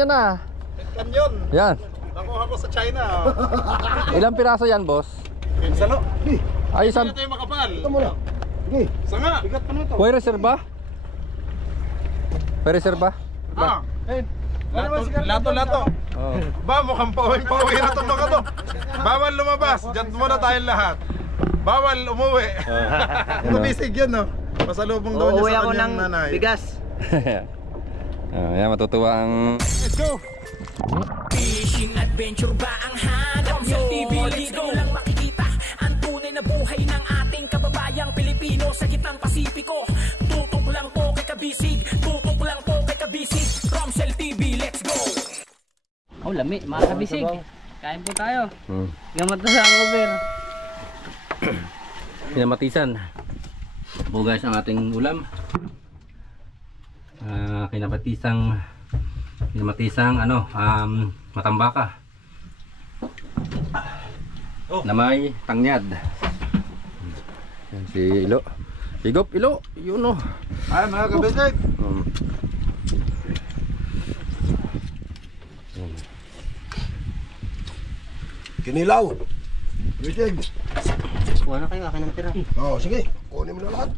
niya na. Kanyon. Yan. Nakuha ko sa China. Ilang piraso yan, boss? Salo. Ay, isang... Ito yung makapal. Ito muna. Sige. Sanga. Bigat pa na ito. Pwede reserva? Pwede reserva? Ah. Lato. Oh. Ba, mukhang pauwi na itong mga to. Bawal lumabas. Diyan muna tayong lahat. Bawal umuwi. Tumisig yun, no? Pasalubong daw niya sa kanyang nanay. Bigas. Yan, matutuwa ang... Let's go! Fishing adventure ba ang hanap nyo? TV, let's go! Lang makikita ang tunay na buhay ng ating kababayang Pilipino sa gitnang Pasipiko. Tutok lang po kay Kabisig, tutok lang po kay Kabisig. Romsel TV, let's go! Oh, lami, mga Kabisig. Kain po tayo. Gamat na sa over. Pinamatisan. Po guys ang ating ulam. Pinamatisang ano, matambaka. Na may tangyad. Yan si Ilo. Higop Ilo, yun oh. Ay, mga kabisig! Kinilaw. Bisig. Kuha na kayo, akin ang tira. Oo, sige. Kunin mo na lahat.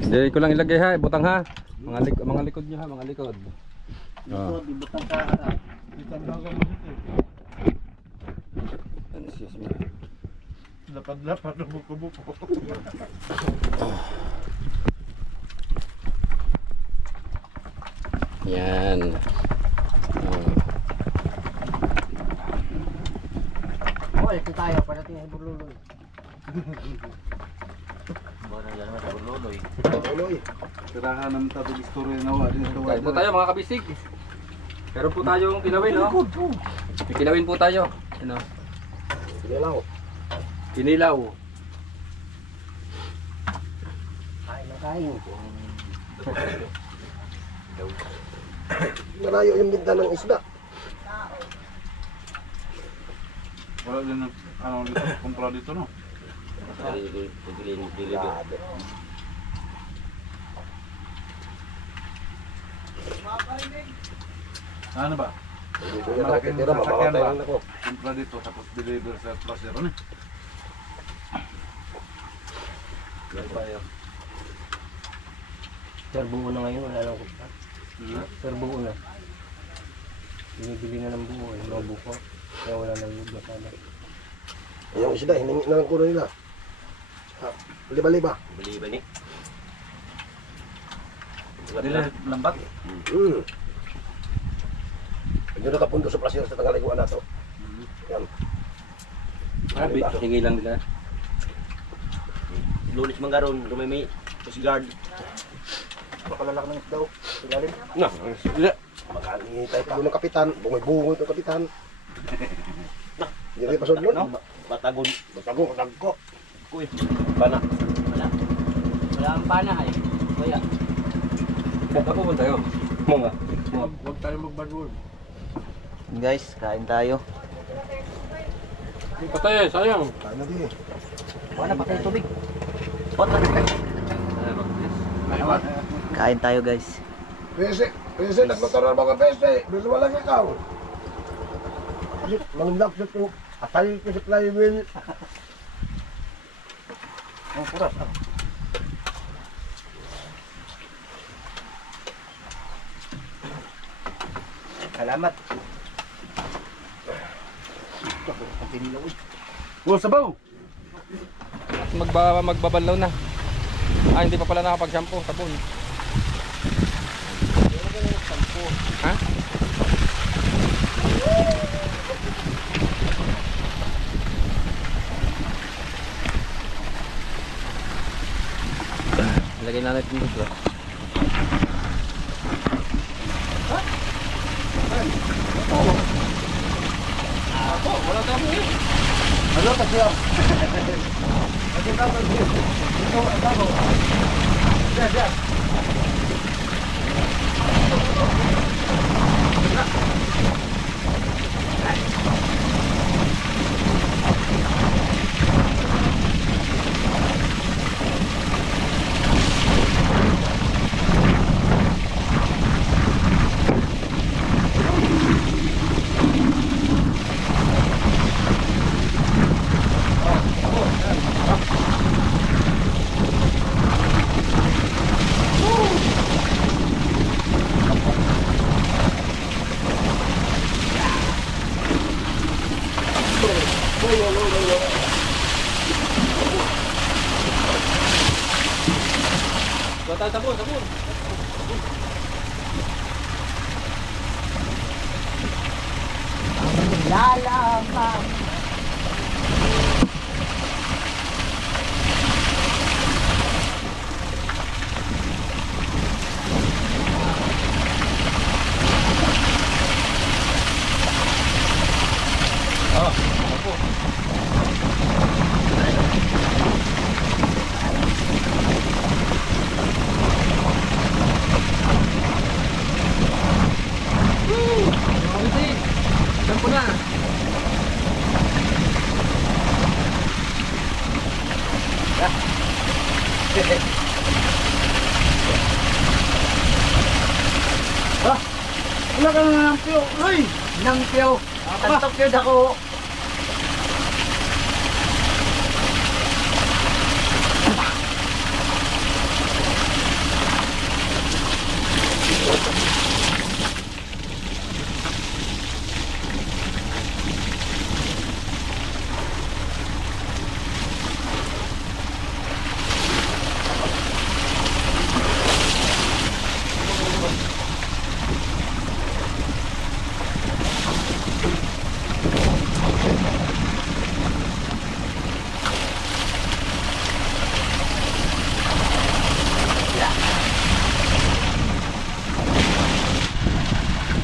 Hindi ko lang ilagay ha, butang ha. Mga likod nyo ha, mga likod. Oh. Ibutang ka. Excuse me. Lapad-lapad na buko-buko. Yan. Oh, ito tayo, parating ay burluloy. Uloy. Tirahan ng tabi istorya na wala. Kain po tayo mga kabisig. Meron po tayong kilawin, no? May kilawin po tayo. Ano? Kinilaw. Kinilaw. Kain na kain. Malayo yung binta ng isda. Wala din ano dito, kumpra dito, no? Ano ba? Dito na ako titira, mamamatay lang ako. Kumpra dito, tapos deliver sa placer, ano? Sir, buo na ngayon, wala lang kupa. Sir, buo na. Binibili na ng buo, mga buko. Kaya wala nang loob na sana. Yung isda, hiningi na lang kuno nila. Liba-liba. Bali ba ni? Dili, lambat. Hindi nakapunto sa placer sa tangaliguan na to. Yan. Sige lang nila. Lulis manggaron, rumimi, Coast Guard. Makalalak ng isda. Ilalim. No, Makahintay pa doon ng kapitan. Bungoy-bungoy itong kapitan. Hindi rin pasod nun. Batagon. Batago, matagko. Kuy. Pana. Wala ang pana ay. Kaya. Ako po tayo. Mga. Huwag tayo magbadwol. Guys, kain tayo. Patay, sayang. Kain na din. Wala pa tayo tubig. Pot na. Kain tayo guys. Pese, nagmotor na mga pese. Bisa walang ikaw. Manglap sa ito. Atay ko sa flywheel. Ang sarap. Salamat. Sabaw! Magbabanlaw na. Ah, hindi pa pala nakapag-shampoo, sabon. Ha? Lagay na natin dito. Wala tayong buhay. Ano pa siya? sabon, sabon. Lalaman. Sampo na. Wala ka na ng piyo. Uy! Nang piyo. Tantok piyo ako.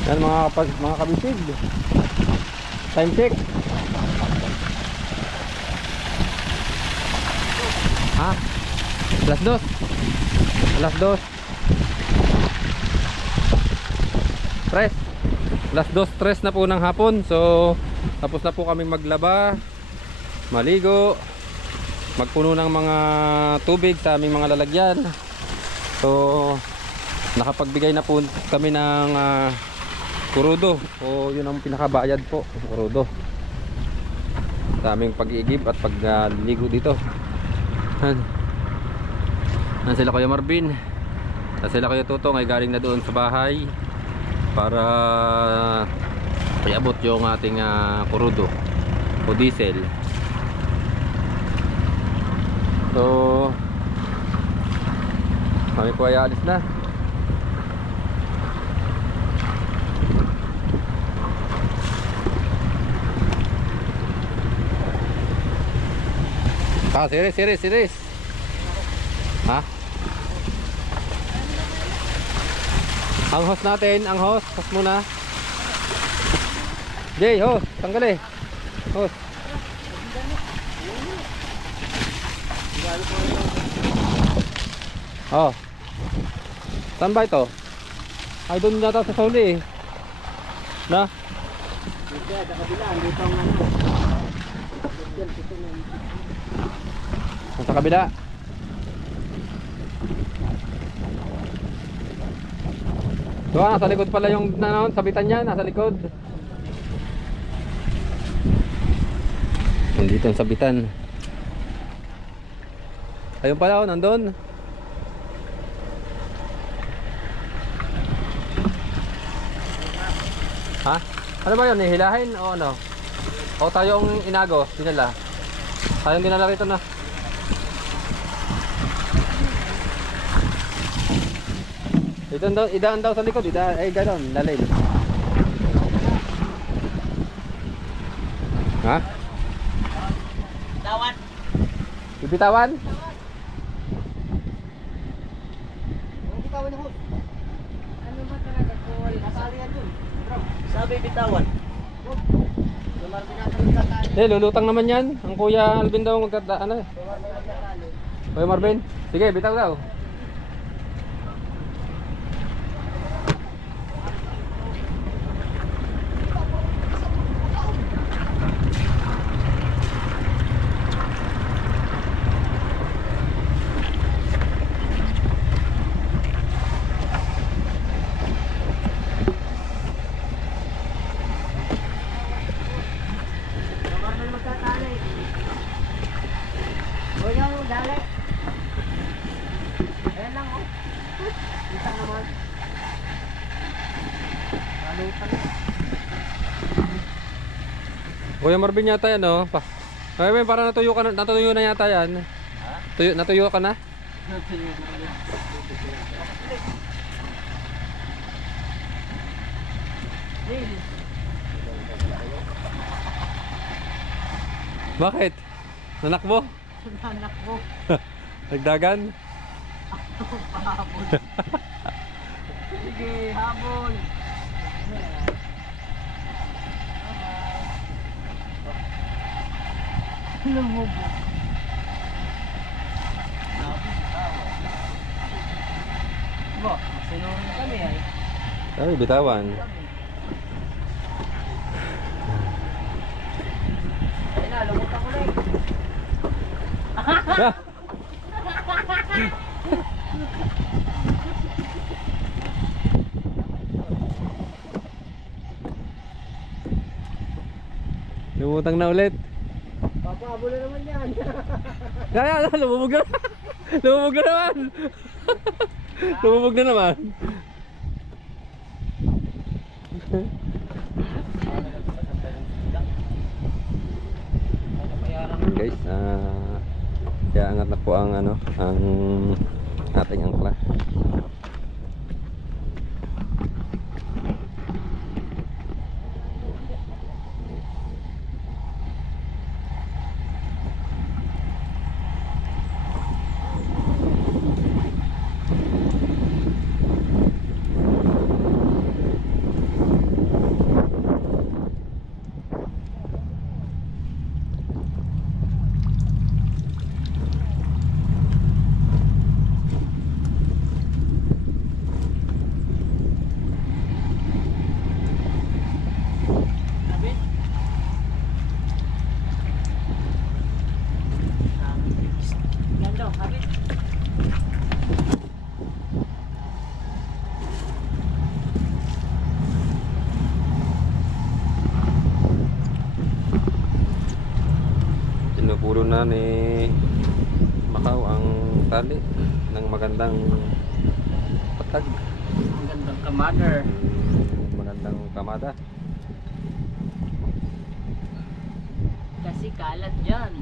Yan mga kabisig. Time check. Ha? Alas 2. Alas 2. Tres. Alas 2, tres na po ng hapon. So, tapos na po kaming maglaba, maligo, magpuno ng mga tubig sa aming mga lalagyan. So, nakapagbigay na po kami ng kurudo, o yun ang pinakabayad po, kurudo sa aming pag-iigib at pagligo dito. Nan sila Kuya Marvin, nan sila Kuya Tutong ay galing na doon sa bahay para iabot yung ating kurudo o diesel. So kami po ay alis na. Series. Ha? Ang host natin, host muna. Jay, host, tanggal eh. Host. Oh. Saan ba ito? Ay, doon yata sa Sauli eh. Na? Dito, sa kabila. Dito ang ano. Sa kabila. So, nasa likod pala yung sabitan niya, nasa likod. Nandito ang sabitan. Ayun pala, oh, nandun. Ha? Ano ba yun? Hihilahin o ano? O tayong inago, dinala. Tayong dinala rito na. Idaan daw sa likod, ay gano'n, lalim. Ha? Bitawan. Bibitawan? Bitawan na ho. Ano ba talaga po? Kasali yan dun. Sabi bitawan. Lulutang naman yan. Ang Kuya Alvin daw magkadaan eh. Kuya Marvin, sige, bitaw daw. Kuya Marvin yata yan, no? Ay, para natuyo na yata yan. Natuyo ka na? Bakit? Nanakbo? Nanakbo. Nagdagan? Sige, habol. Lumog. Bo, sinunod kami ay. Ay, bitawan. Ay na, lumutan ko na eh. Ah! Lumutang na ulit. Papahabol na naman yan. Kaya, lumubog na. Lumubog na naman. Lumubog na naman. Guys, kaya angat na po ang ang ating angkla. Ganda, habit. Pinupulo na ni Macau ang tali ng magandang patag. Ang gandang kamader. Magandang kamada. Kasi kalat dyan.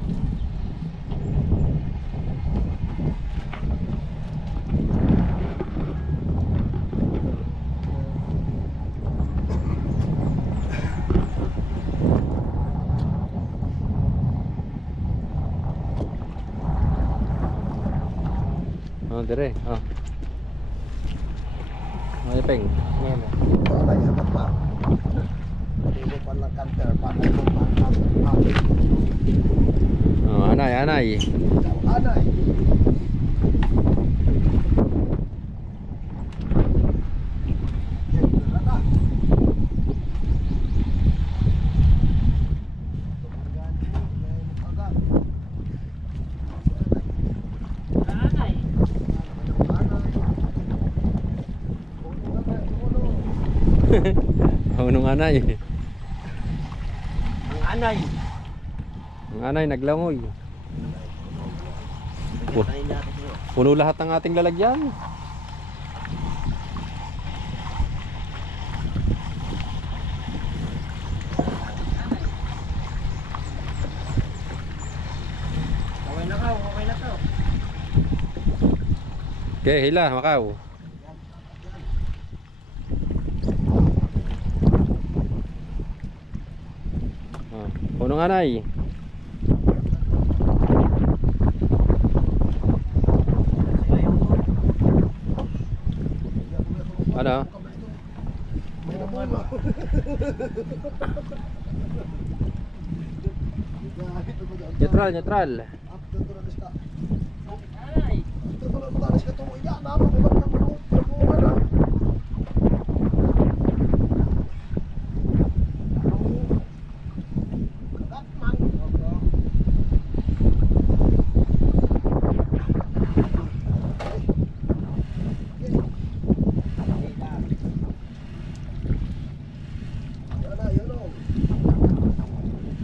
Oh, dire. Oh. Ay, peng. Ngayon. Wala yan, ba't ba? Hindi pa lang kanter, patay mo pa. Oh, anay, anay. Anay. Anay. Unong anay. Ang anay. Ang anay naglangoy. Puno lahat ng ating lalagyan. Okay na ka, okay na ka. Okay, hila, Macau. Oh, punong anay. Ano? Neutral, neutral. Anay.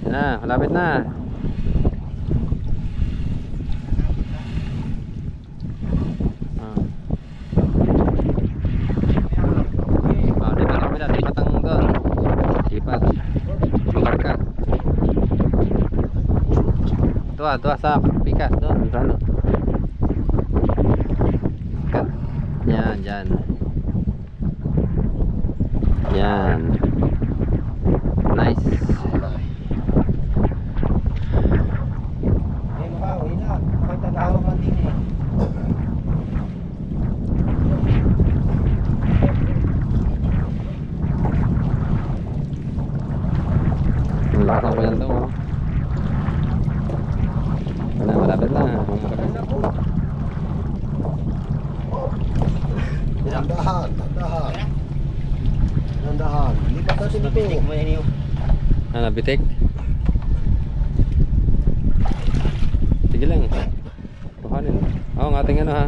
Yan na, malapit na. Lipat kami na, lipat ang doon. Lipat. Bakar ka. Tuwa sa pikas doon. Ano? Yan, dyan. Yan. Lakasan ko yan to. Oh. Malapit na. Dandahan, dandahan. Dandahan. Lipat natin ito. Nabitik. Sige lang. Kuhanin. Ang ating ano ha.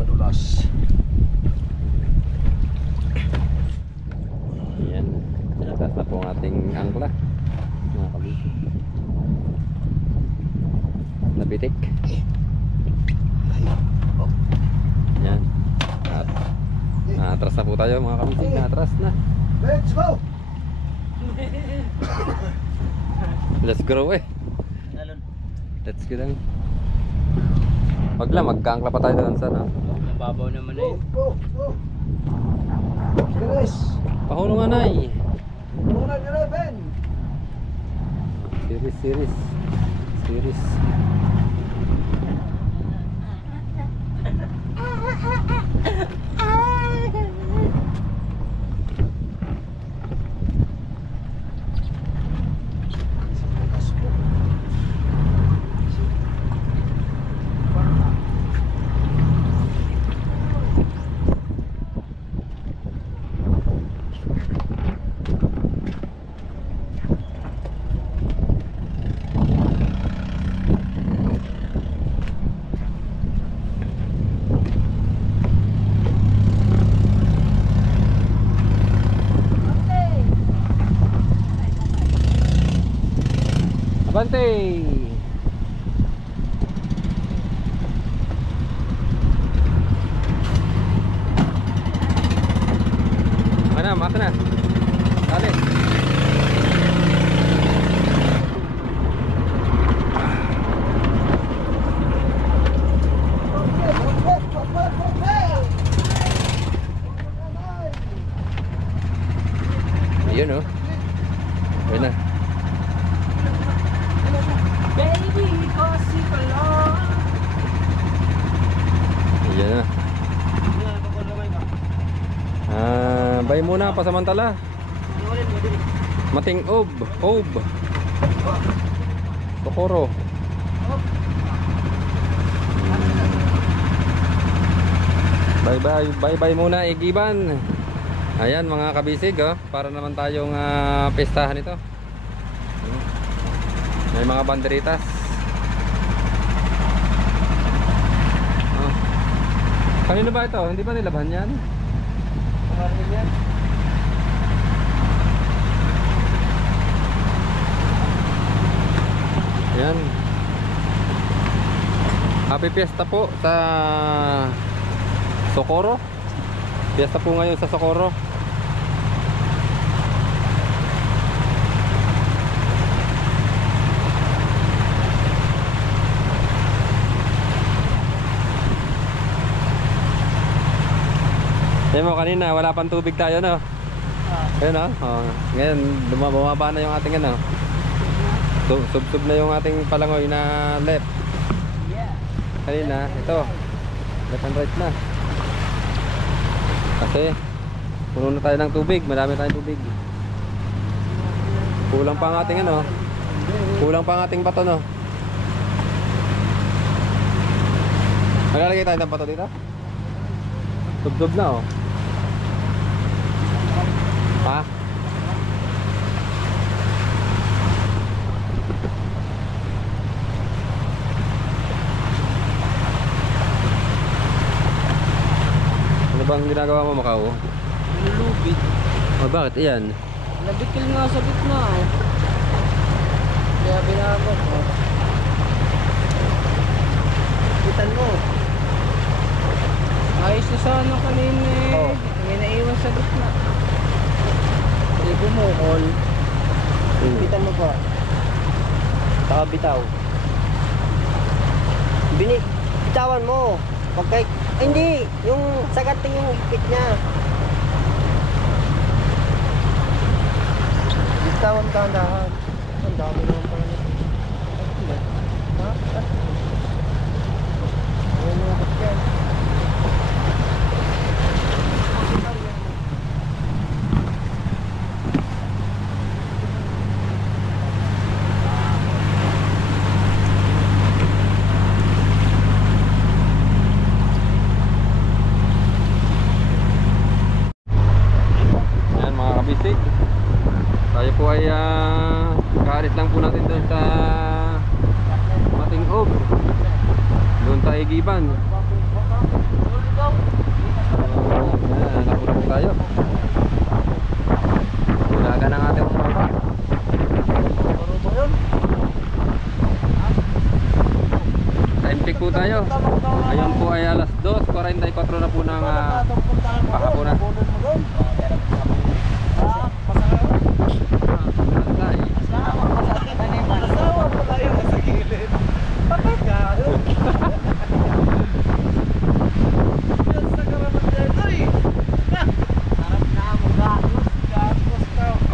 Madulas. Yan. Taas na po ang ating angkla. Mga kabisi. Nabitik. Yan. At atras na po tayo mga kabisi. Atras na. Let's go! Let's grow eh. Let's go lang. Wag lang, magkaangkla pa tayo doon sa ano. Mababaw naman na yun. Go! Go! Guys! Pahulong anay. Muna 11! Series. Abante! Mana, maka na. Dali. Ayun oh. Ayun na. Baby, kasi ka lang. Ayan na. Bay muna pasamantala. Mating ob. Tokoro. Bye muna Igiban. Ayan mga kabisig oh, para naman tayong pestahan ito. May mga banderitas. Oh. Kanino ba ito? Hindi ba nilaban yan? Yan. Happy Fiesta po sa Socorro. Fiesta po ngayon sa Socorro. Mo kanina wala pang tubig tayo no. Ayun oh. Ngayon bumaba na yung ating ano. Sub na yung ating palangoy na left. Kanina ito. Left and right na. Kasi puno na tayo ng tubig, marami tayong tubig. Kulang pa ang ating ano. Kulang pa ang ating bato no. Maglalagay tayo ng bato dito. Dub na oh. Ha? Ano bang ginagawa mo Macau? Nilulubid. Oh, bakit? Iyan. Nabikil nga sa gitna eh. Kaya binabot mo. Kitan mo. Ayos na sana kanina eh. Oh. May naiwan sa gitna. Hindi bumukol. Bitan mo pa. Saka bitaw. Bitawan mo. Pagkay... hindi! Yung sagat yung ipit niya. Bitawan ka ang dahan. Ang dami naman pala nito. Ha? Ayun yung ipit yan. Nakuna po tayo. Unaga ng ating mapa. Time check po tayo. Ayun po ay alas 2:44 na po ng pahapunan.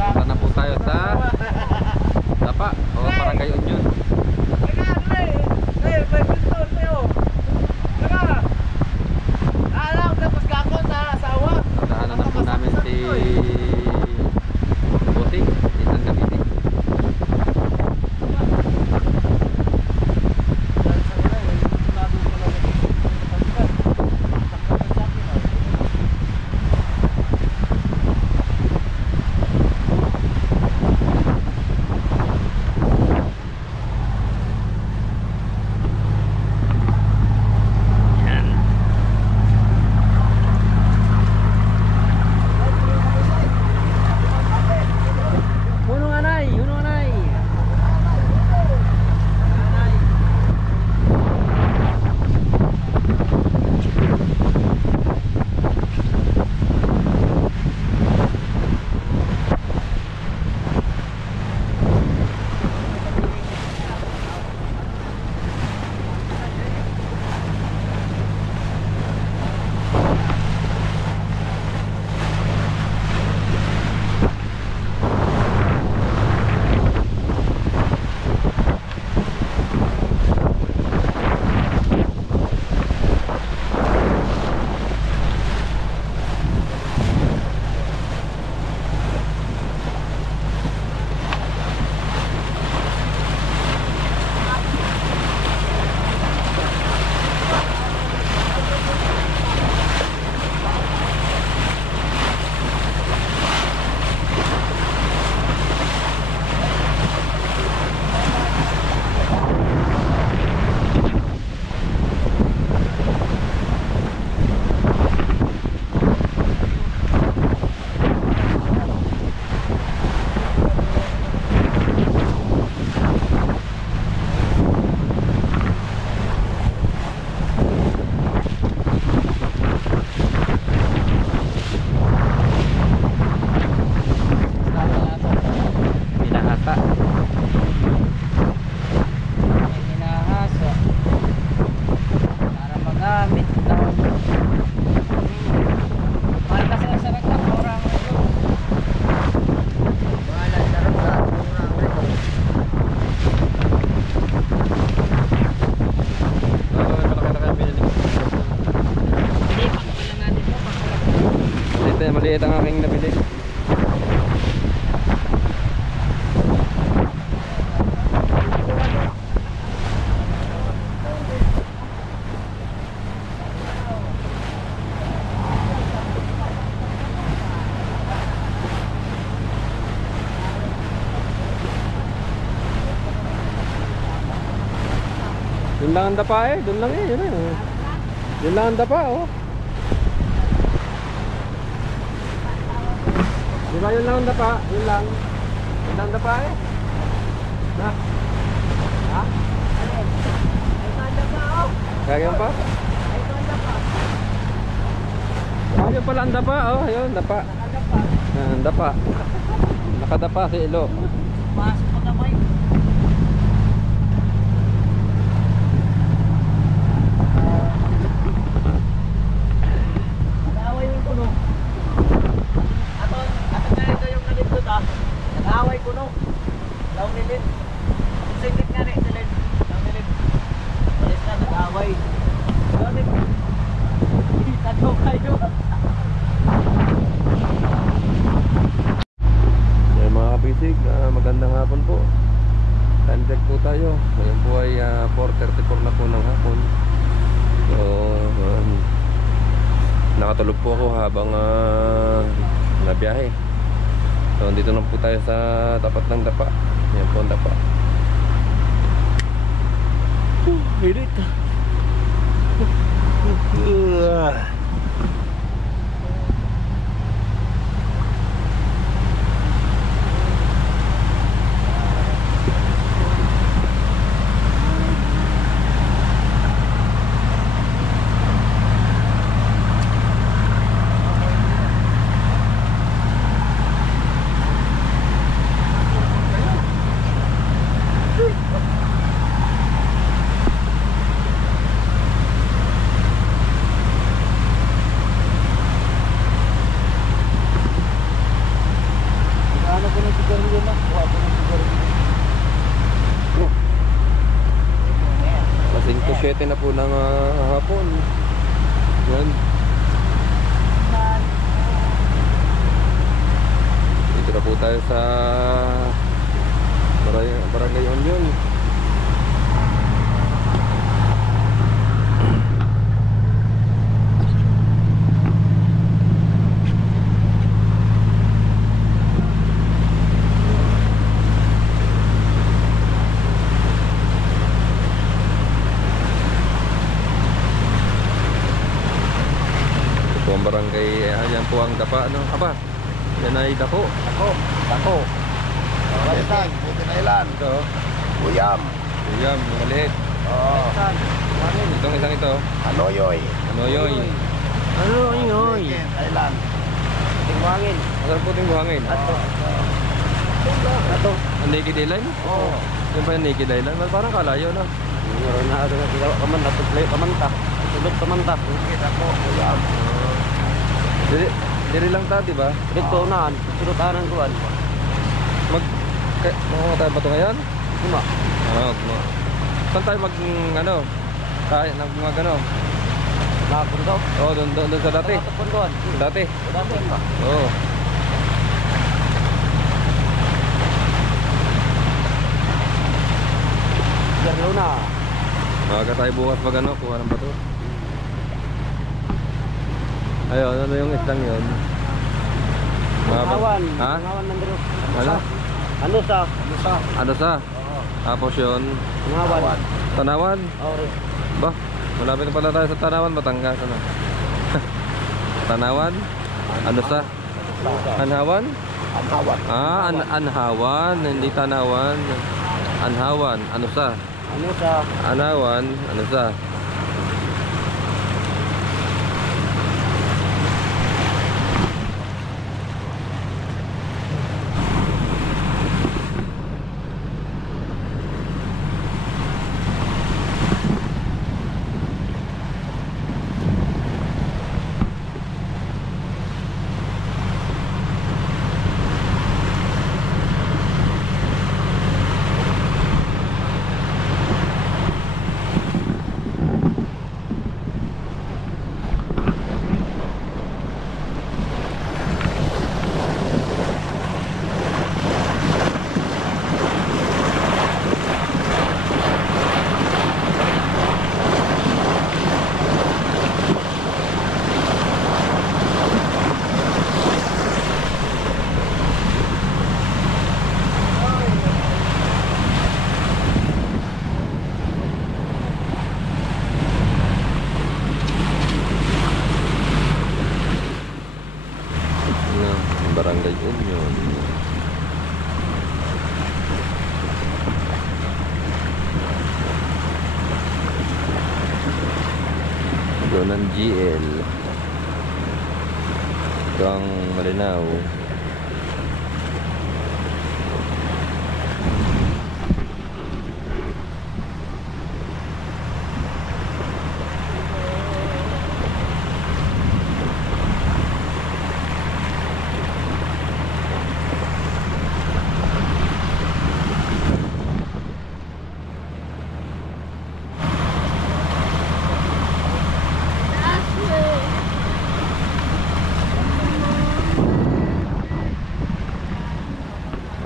Punta na po tayo sa Dapa o Barangay Union. Tatahanan na po namin si Boting, Isan Cavite. Maliit ang aking nabili. Doon lang ang dapa eh, doon lang eh, yun eh. Doon lang ang dapa oh. Diba yun lang ang dapa? Yun lang. Yun lang ang dapa eh. Na? Ha? Kaya pa? Oh, yun pala ang dapa oh. Ayun, dapa. Ang dapa. Nakadapa si Ilo. Pasok pa na may. Nag-away yung puno. Aton ganito yung nalipot ah. Nag-away puno. Daw nilid. Singit nga rin nilid. Daw nilid. Palis na nag-away. Daw nilid. Tataw kayo. Mga kabisig, magandang hapon po. Time check po tayo. Ngayon po ay 4:34 na po ng hapon. So nakatulog po ako habang nabiyahe. So dito na po tayo sa tapat ng dapa. Yan po ang dapa. Hilit. tayo sa Barangay Union. Ito ang barangay, ayan po ang dapa, ano? Aba, yan ay dako. Tako. Kapitan, buti na ilan. Ito, Uyam. Uyam, maliit. Oo. Itong isang ito, Anoyoy. Anoyoy. Ano yun? Thailand. Tingwangin. Masarap po yung buhangin. Ato. Ang Naked Island? Oo. Yung ba yung Naked Island? Parang kalayo na. Meron na ito na sila. Kamanta. Tuplay. Kamanta. Tulog kamanta. Kita mo, uyam. Diri lang ta, di ba? Dito unahan. Sinutahanan ko. Mga tayo ba ito ngayon? Lima. Saan tayo ano? Tayo, mag ano? Nakapun daw. Oo, doon sa dati. Nakapun doon. Dati. Dati ba? Oo. Jarlo na. Maaga tayo bukas mag ano, kuha ng bato. Ayun, ano yung islang yun? Angawan. Ha? Angawan nandito. Ano? Ano sa? Ano sa? Tapos yun, Angawan. Tanawan. Okay. Ba? Malapit na pala tayo sa Tanawan, Batangas. Ano? Tanawan? Ano sa? Anhawan? Anhawan. Anhawan, hindi Tanawan. Anhawan, ano sa? Ano sa? Anawan, ano sa? Barangay Union. Doon ang GL. Ito ang Malinaw.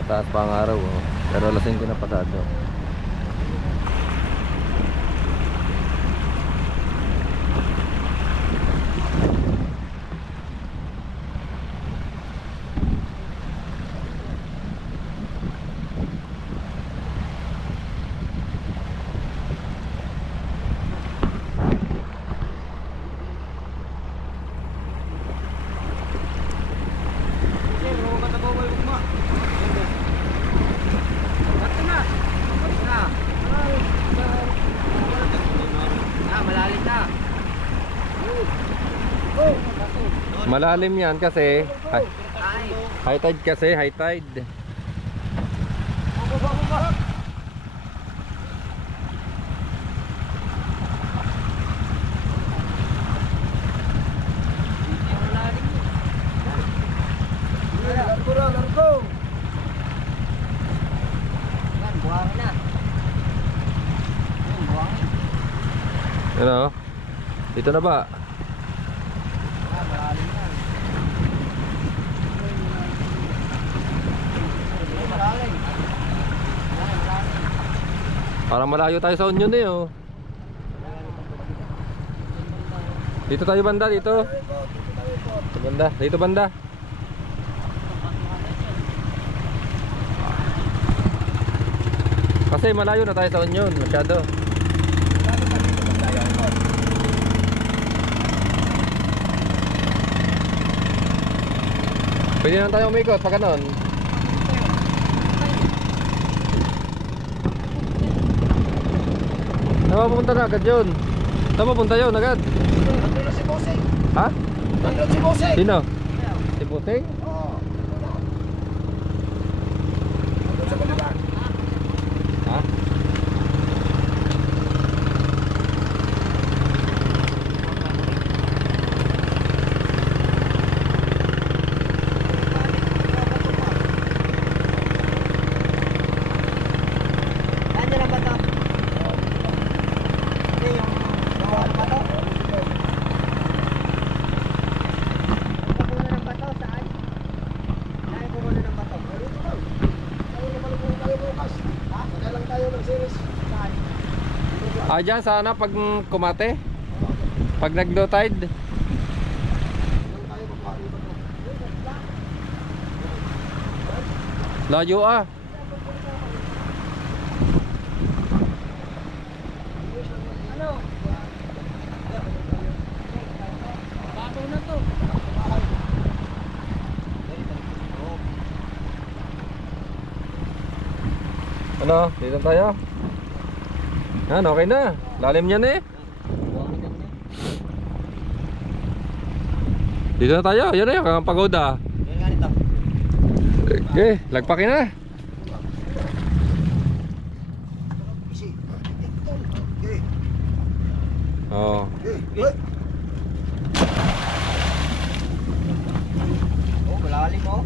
Mataas pa ang araw, oh. Pero alas 5 na pasado. Malalim yan kasi high tide kasi, high tide. Ano? Dito na ba? Parang malayo tayo sa Union eh oh. Dito tayo banda, dito. Dito banda, dito banda. Kasi malayo na tayo sa Union, masyado. Pwede na tayo umikot pag ganon. Saan pupunta na agad yun? Saan pupunta yun agad? Nandun na si Boseng. Ha? Nandun si Boseng. Sino? Si Busing? Oo. Nandun sa kanila. Ha? Nandiyan na ba ito? Hindi, yung bawal pa ito. Pupuno ng bato, saan? Saan pupuno ng bato? Tayo na malupong tayo bukas. Ha? Kaya lang tayo ng series. Saan? Ah, dyan sana pag kumate? Pag nag-low tide? Tayo magpapalito to. Layo ah. Ano? Bato na to. Ano? Dito tayo? Yan, okay na. Lalim yan eh. Dito na tayo. Yan na yun, ang pagoda. Yan nga nito. Okay, lagpakin na. Easy. Okay. Oo. Okay. Good. Oh, malalim oh.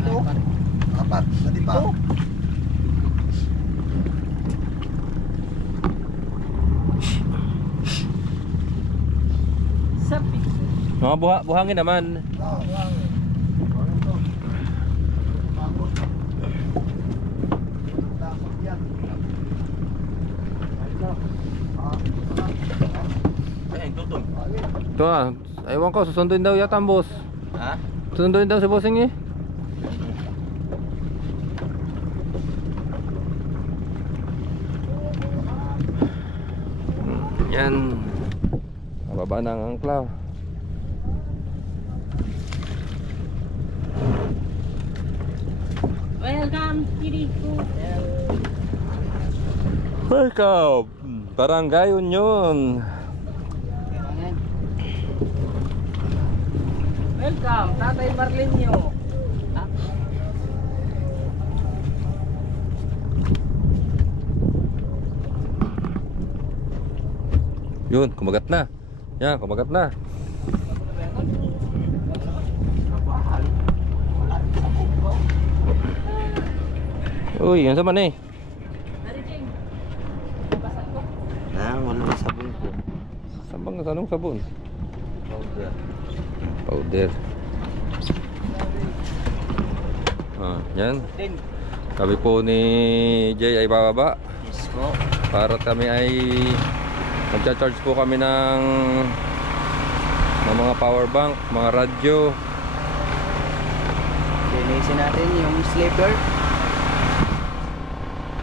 Ito. Apat. Nadi pa. Sapi. Mga buhangin naman. Oo. Ano to? Pagod. Dapat yan. Ito ah. Ewan ko, susunduin daw yata ang boss. Ha? Susunduin daw si bossing eh. Yan. Mababa na ang angklaw. Welcome, Kiriko. Welcome, Barangay Union. Welcome, Tatay Marlinyo. Yun, kumagat na. Yan, kumagat na. Uy, yan sa man eh. Walang sabon ko. Saan anong sabon? Powder. Powder. Ah, yan. Din. Sabi po ni Jay ay bababa. Yes po. Para kami ay magcha-charge po kami ng mga power bank, mga radyo. Linisin natin yung slipper.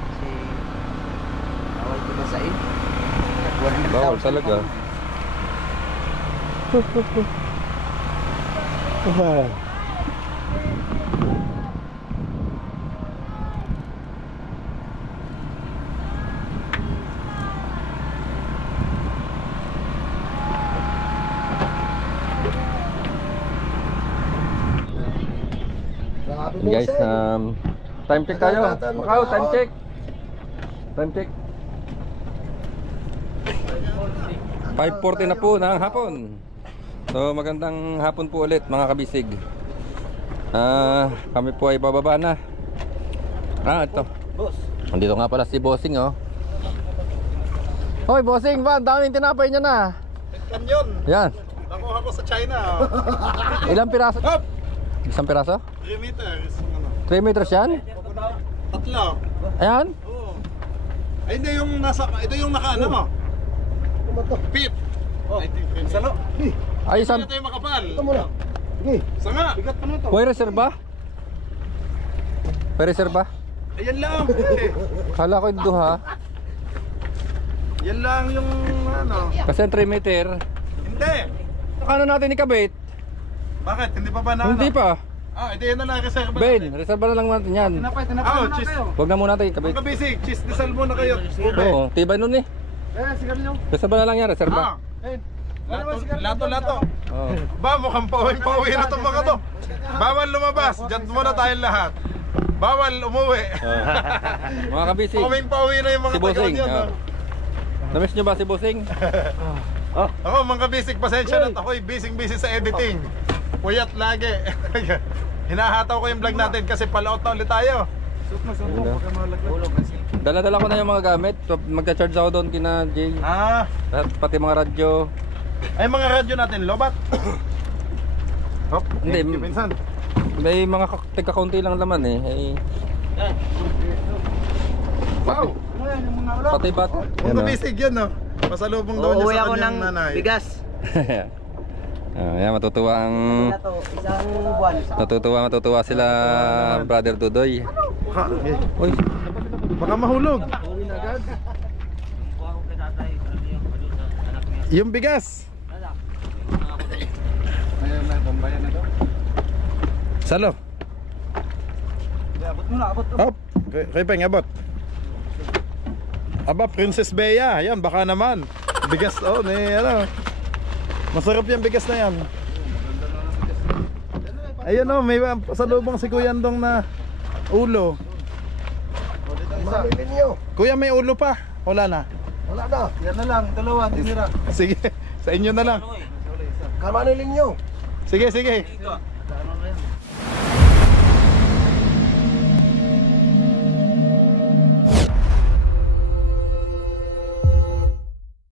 Kasi bawal ko basain. Bawal talaga. Grabe, Guys, Boseng. time check tayo. Macau, time check. Time check. 5:40 na po ng hapon. So magandang hapon po ulit mga kabisig. Kami po ay bababa na. Ito. Boss. Nandito nga pala si Bossing oh. Hoy Bossing, ba, ang daming tinapay niya na. Kanyon. Yan. Nakuha ko sa China. Ilang piraso? Hop! Isang piraso? 3 meters. Ano? 3 meters yan? Tatlo. Ayan? Oo. Ay, hindi yung nasa, ito yung naka ano mo? Ano ba to? Pit. Oh, I think yung salo. Ay, isang... Ito yung makapal. Ito muna. Sige. Sanga. Bigat pa nito. May reserva? May reserva? Ayan lang. Kala ko yung duha. Yan lang yung ano. Kasi ang 3 meter. Hindi. Ano natin ikabit? Bakit? Hindi pa ba na Hindi ano? pa. Ah, ito yun na lang reserva Ben, natin. reserva na lang natin yan. Oh, cheese. Huwag na muna natin ikabit. Mga basic, cheese desal muna kayo. Oo, tibay nun eh. Reserva na lang yan, reserva. Lato. Oo. Ba, mukhang pauwi na itong mga to. Bawal lumabas. Diyan muna tayong lahat. Bawal umuwi. Mga kabisi, Pauwi na yung mga si Bossing. taga-yan. Oh. Namiss nyo ba si Bossing? Ako, mga bisik, pasensya na. Ako'y busy sa editing. Puyat lagi. Hinahataw ko yung vlog natin kasi palaot na ulit tayo. Dala-dala ko na yung mga gamit. Magka-charge ako doon kina Jay. Ah, At pati mga radyo. ay mga radyo natin, lobat. Hop, Hindi, thank you, minsan. May mga tigka-kaunti lang laman eh. Wow! Pati bata. Mga bisig yan, no? Pasalubong daw niya Uuwi sa ako ng kanyang nanay. bigas. Yan, matutuwa ang... Ito to, isang buwan. Matutuwa sila Brother Dudoy. Ha, eh, Uy, baka mahulog. Yung bigas. Salo. Abot. Hop, kay Peng, abot. Aba, Princess Bea, yan, baka naman. Bigas, oh, ano. Masarap yung bigas na yan. Ayun, oh, may pasalubong si Kuya Andong na ulo. Mamili niyo. Kuya, may ulo pa. Wala na. Wala na. Yan na lang, dalawa, tinira. Sige, sa inyo na lang. Kamanilin niyo. Sige.